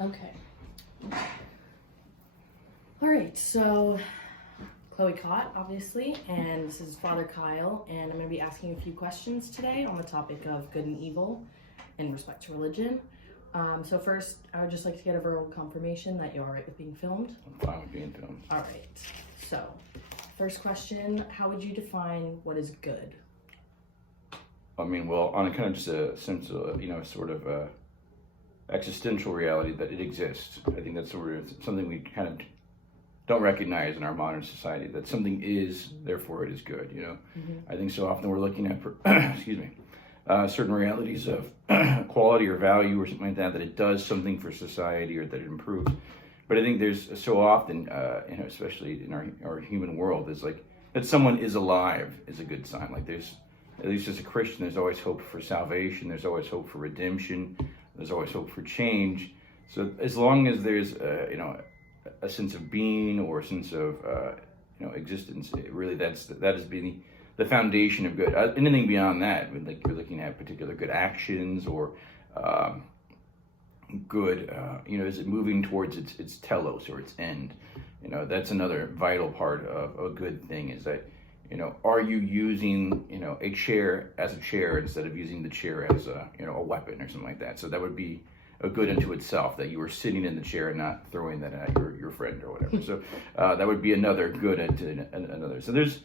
Okay. All right, so Chloe Cott, obviously, and this is Father Kyle, and I'm going to be asking a few questions today on the topic of good and evil in respect to religion. So first, I would just like to get a verbal confirmation that you're all right with being filmed. I'm fine with being filmed. All right, so first question, how would you define what is good? I mean, well, on a kind of just a sense of, sort of existential reality that it exists. I think that's sort of something we kind of don't recognize in our modern society, that something is, therefore it is good, I think so often we're looking at, excuse me, certain realities of quality or value or something like that it does something for society or that it improves. But I think there's so often, especially in our human world, it's like that someone is alive is a good sign. Like there's, at least as a Christian, there's always hope for salvation. There's always hope for redemption. There's always hope for change. So as long as there's, a sense of being or a sense of, existence, that has been the foundation of good. Anything beyond that, like you're looking at particular good actions or good, is it moving towards its telos or its end? That's another vital part of a good thing is that, are you using, a chair as a chair instead of using the chair as a weapon or something like that? So that would be a good unto itself, that you were sitting in the chair and not throwing that at your friend or whatever. So that would be another good unto another. So there's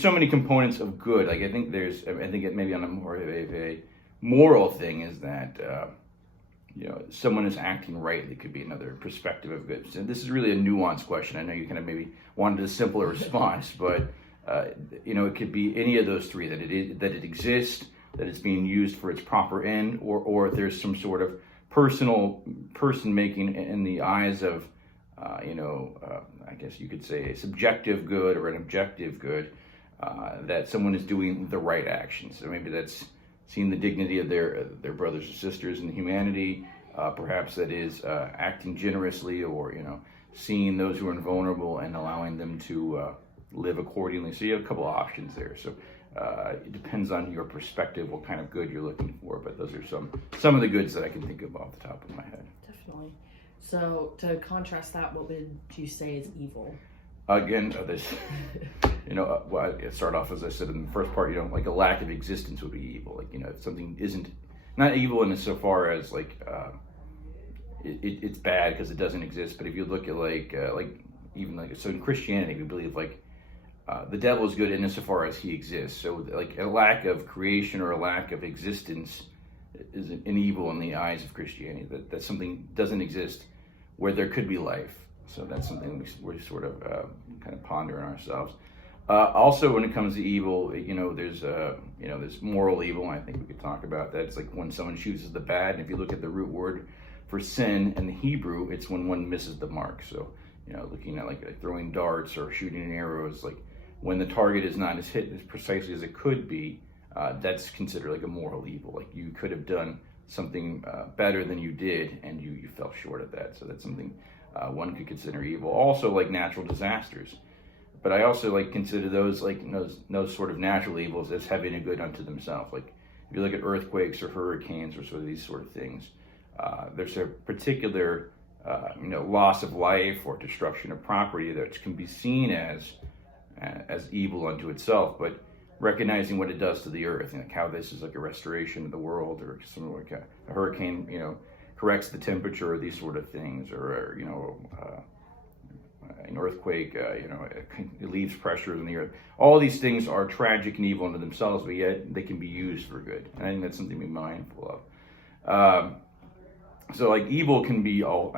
so many components of good. Like I think it maybe on a more of a moral thing is that someone is acting rightly could be another perspective of good. So this is really a nuanced question. I know you kind of maybe wanted a simpler response, but it could be any of those three, that it exists, that it's being used for its proper end, or if there's some sort of person making in the eyes of, I guess you could say a subjective good or an objective good, that someone is doing the right action. So maybe that's seeing the dignity of their brothers or sisters in humanity. Perhaps that is acting generously, or seeing those who are vulnerable and allowing them to live accordingly. So you have a couple of options there. So it depends on your perspective, what kind of good you're looking for. But those are some of the goods that I can think of off the top of my head. Definitely. So to contrast that, what would you say is evil? Again, this, well, I start off, as I said in the first part, like a lack of existence would be evil. Like, if something isn't, not evil in so far as like, it's bad because it doesn't exist. But if you look at so in Christianity, we believe the devil is good insofar as he exists. So like a lack of creation or a lack of existence is an evil in the eyes of Christianity, that something doesn't exist where there could be life. So that's something we sort of kind of ponder on ourselves. Also, when it comes to evil, there's moral evil. I think we could talk about that. It's like when someone chooses the bad. And if you look at the root word for sin in the Hebrew, it's when one misses the mark. So, looking at like throwing darts or shooting arrows, like when the target is not as hit as precisely as it could be, that's considered like a moral evil. Like you could have done something better than you did, and you fell short of that. So that's something one could consider evil. Also, like natural disasters. But I also consider those those sort of natural evils as having a good unto themselves. Like if you look at earthquakes or hurricanes or sort of these sort of things, there's a particular loss of life or destruction of property that can be seen as evil unto itself, but recognizing what it does to the earth, and how this is like a restoration of the world, or something like a hurricane, corrects the temperature, or these sort of things, or an earthquake, it leaves pressure in the earth. All these things are tragic and evil unto themselves, but yet they can be used for good. And I think that's something to be mindful of. So like evil can be all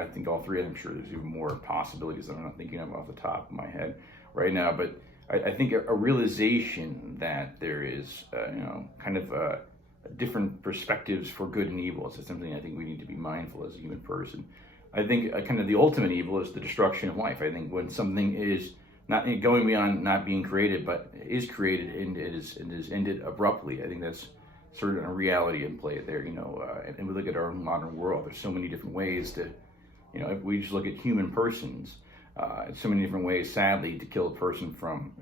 three. I'm sure there's even more possibilities that I'm not thinking of off the top of my head right now, but I think a realization that there is, kind of different perspectives for good and evil is something I think we need to be mindful as a human person. I think kind of the ultimate evil is the destruction of life. I think when something is not going beyond not being created, but is created and it is ended abruptly, I think that's sort of a reality in play there. And we look at our modern world. There's so many different ways to, if we just look at human persons, so many different ways, sadly, to kill a person from,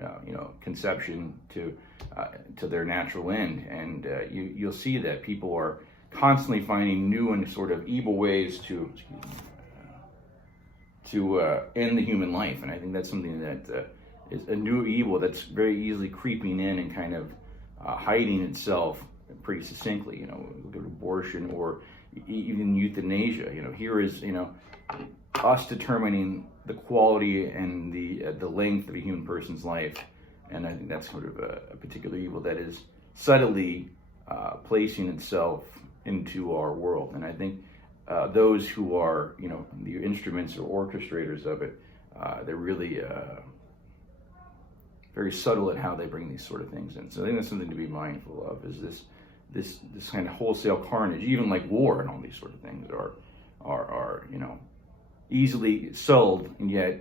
conception to their natural end. And you'll see that people are constantly finding new and sort of evil ways to, to end the human life. And I think that's something that is a new evil that's very easily creeping in and kind of hiding itself pretty succinctly. You know, look at abortion or even euthanasia. You know, here is, you know, us determining the quality and the length of a human person's life. And I think that's sort of a particular evil that is subtly placing itself into our world. And I think those who are, you know, the instruments or orchestrators of it, they're really very subtle at how they bring these sort of things in. So I think that's something to be mindful of, is this kind of wholesale carnage, even like war and all these sort of things are you know, easily sold, and yet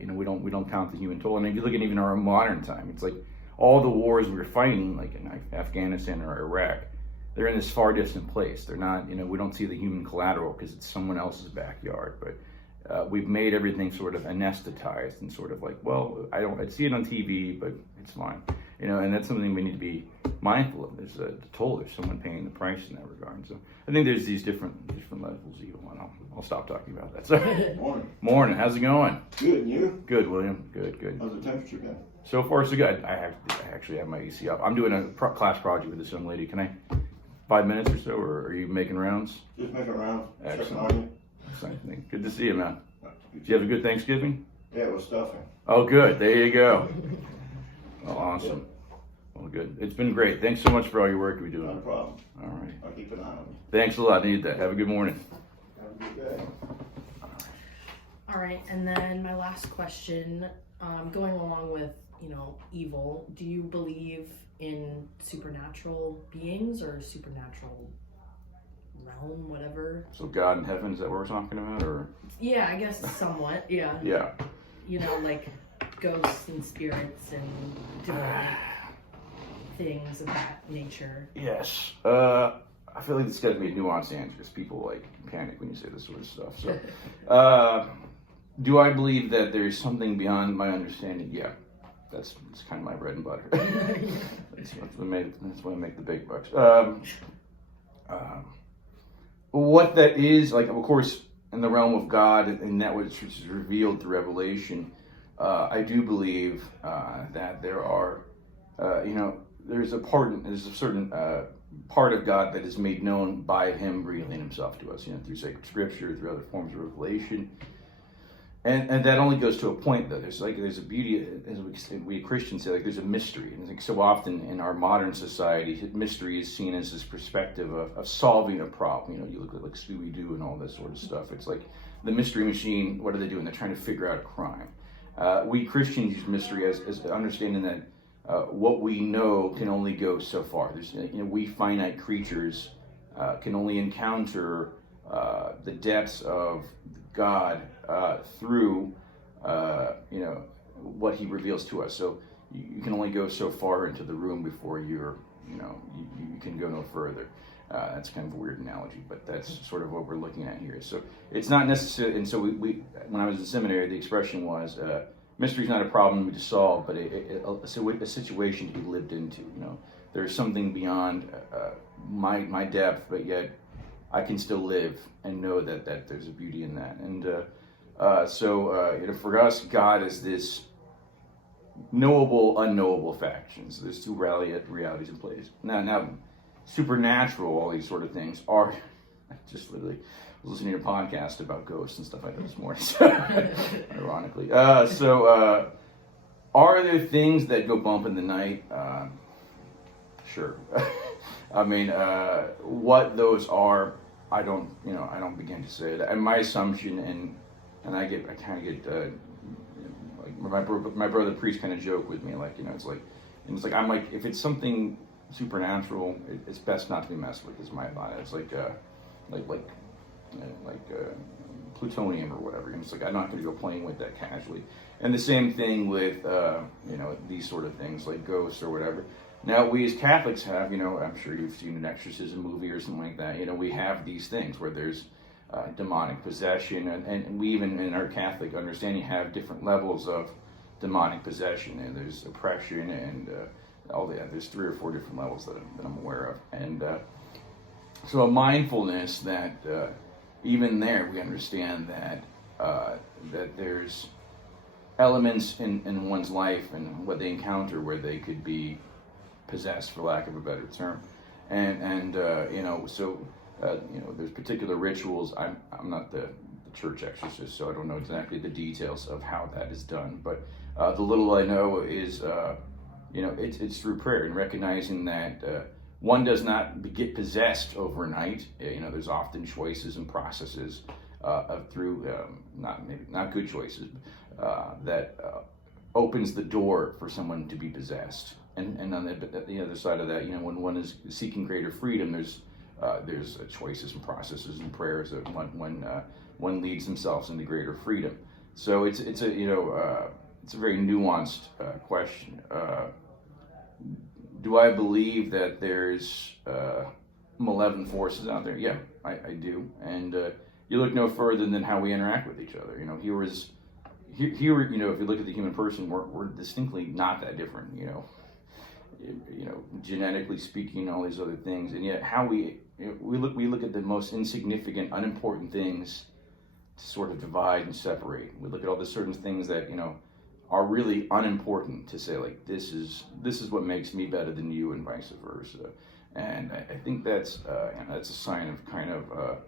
you know, we don't count the human toll. And if you look at even our modern time, it's like all the wars we're fighting, like in Afghanistan or Iraq, they're in this far distant place. They're not, you know, we don't see the human collateral because it's someone else's backyard. But we've made everything sort of anesthetized and sort of like, well, I'd see it on TV, but it's fine, you know. And that's something we need to be mindful of. There's a toll. There's someone paying the price in that regard. So I think there's these different levels of evil, and I'll stop talking about that. So, morning. How's it going? Good, and you? Good, William. Good. How's the temperature been? So far, so good. I actually have my AC up. I'm doing a class project with this young lady. Can I 5 minutes or so, or are you making rounds? Just making rounds. Excellent. Excellent. Good to see you, man. Did you have a good Thanksgiving? Yeah, it was stuffing. Oh, good. There you go. Well, awesome. Well, good. It's been great. Thanks so much for all your work you're doing. Not a problem. All right. I'll keep an eye on you. Thanks a lot. Need that. Have a good morning. Have a good day. All right, and then my last question, going along with, you know, evil, do you believe in supernatural beings or supernatural realm, whatever? So God in heaven, is that what we're talking about, or? Yeah, I guess somewhat, yeah. Yeah. You know, like ghosts and spirits and demonic things of that nature. Yes. I feel like it's got to be a nuanced answer because people like panic when you say this sort of stuff. So, do I believe that there's something beyond my understanding? Yeah. That's kind of my bread and butter. that's why I make the big bucks. What that is, like, of course, in the realm of God and that which is revealed through revelation, I do believe that there are, you know, there's a certain part of God that is made known by Him revealing Himself to us, you know, through sacred scripture, through other forms of revelation. And that only goes to a point, though. There's a beauty, as we Christians say, like there's a mystery. And I think so often in our modern society, mystery is seen as this perspective of solving a problem. You know, you look at like Scooby-Doo and all this sort of stuff. It's like the mystery machine, what are they doing? They're trying to figure out a crime. We Christians use mystery as understanding that what we know can only go so far. There's, you know, we finite creatures can only encounter the depths of God through you know, what He reveals to us. So you can only go so far into the room before you can go no further. That's kind of a weird analogy, but that's sort of what we're looking at here. So it's not necessary. And so we when I was in seminary, the expression was mystery is not a problem to solve, but a situation to be lived into. You know, there's something beyond my depth, but yet I can still live and know that there's a beauty in that. And so you know, for us, God is this knowable, unknowable factions. There's two realities in place. Now, supernatural, all these sort of things are. I just literally was listening to a podcast about ghosts and stuff like that this morning. Ironically, so are there things that go bump in the night? Sure. I mean, what those are, I don't begin to say that. And my assumption, and I kind of get like my brother priest kind of joke with me, like, you know, it's like I'm like, if it's something supernatural, it's best not to be messed with. Is my thought. It's like plutonium or whatever. And it's like I'm not going to go playing with that casually. And the same thing with you know, these sort of things like ghosts or whatever. Now, we as Catholics have, you know, I'm sure you've seen an exorcism movie or something like that. You know, we have these things where there's demonic possession, and we even in our Catholic understanding have different levels of demonic possession. And there's oppression and all that. There's 3 or 4 different levels that I'm aware of. And so a mindfulness that even there we understand that that there's elements in one's life and what they encounter where they could be possessed, for lack of a better term, and there's particular rituals. I'm not the church exorcist, so I don't know exactly the details of how that is done, but the little I know is it's through prayer and recognizing that one does not get possessed overnight. There's often choices and processes through not good choices that opens the door for someone to be possessed. And on the other side of that, when one is seeking greater freedom, there's choices and processes and prayers that one leads themselves into greater freedom. So it's a very nuanced question. Do I believe that there's malevolent forces out there? Yeah, I do. And you look no further than how we interact with each other. Here, if you look at the human person, we're distinctly not that different. Genetically speaking, all these other things, and yet how we look at the most insignificant, unimportant things to sort of divide and separate. We look at all the certain things that are really unimportant to say, like, this is what makes me better than you, and vice versa. And I think that's a sign of kind of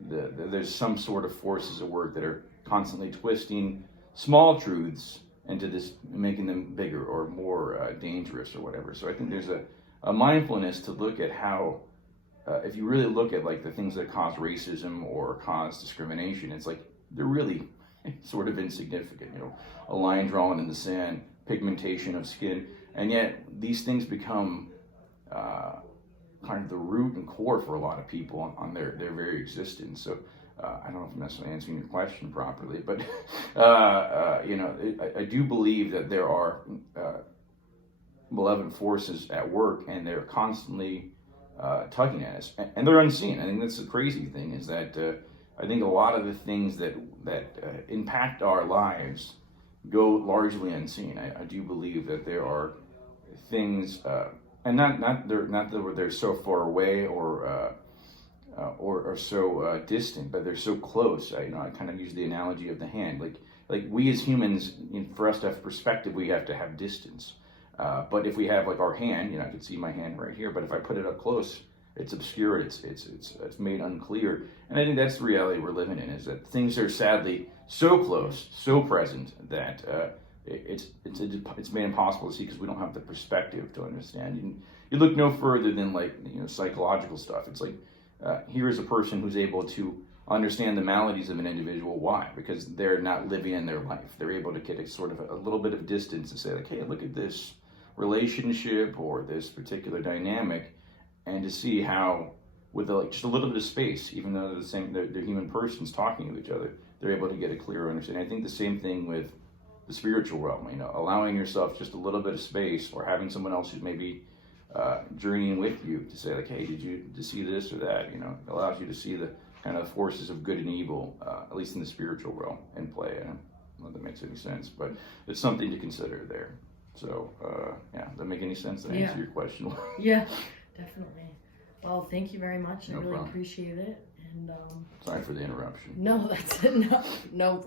there's some sort of forces at work that are constantly twisting small truths into this, making them bigger or more dangerous or whatever. So I think there's a mindfulness to look at how, if you really look at like the things that cause racism or cause discrimination, it's like they're really sort of insignificant. A line drawn in the sand, pigmentation of skin, and yet these things become kind of the root and core for a lot of people on their very existence. So I don't know if I'm necessarily answering your question properly, but I do believe that there are malevolent forces at work, and they're constantly tugging at us, and they're unseen. I think that's the crazy thing, is that I think a lot of the things that impact our lives go largely unseen. I do believe that there are things, and not that they're so far away or so distant, but they're so close. I kind of use the analogy of the hand. Like we as humans, for us to have perspective, we have to have distance. But if we have like our hand, I can see my hand right here, but if I put it up close, it's obscured, it's made unclear. And I think that's the reality we're living in, is that things are sadly so close, so present, that it's made impossible to see because we don't have the perspective to understand. You look no further than psychological stuff. It's like, here is a person who's able to understand the maladies of an individual. Why? Because they're not living in their life. They're able to get a little bit of distance and say, like, hey, look at this relationship or this particular dynamic, and to see how, with just a little bit of space, even though they're human persons talking to each other, they're able to get a clearer understanding. I think the same thing with the spiritual realm. Allowing yourself just a little bit of space, or having someone else who's maybe journeying with you to say, like, hey, did you see this or that? It allows you to see the kind of forces of good and evil, at least in the spiritual realm, in play. I don't know if that makes any sense, but it's something to consider there. So, does that make any sense to answer your question? Yeah, definitely. Well, thank you very much. I No really problem. appreciate it. And Sorry for the interruption. no, that's it. No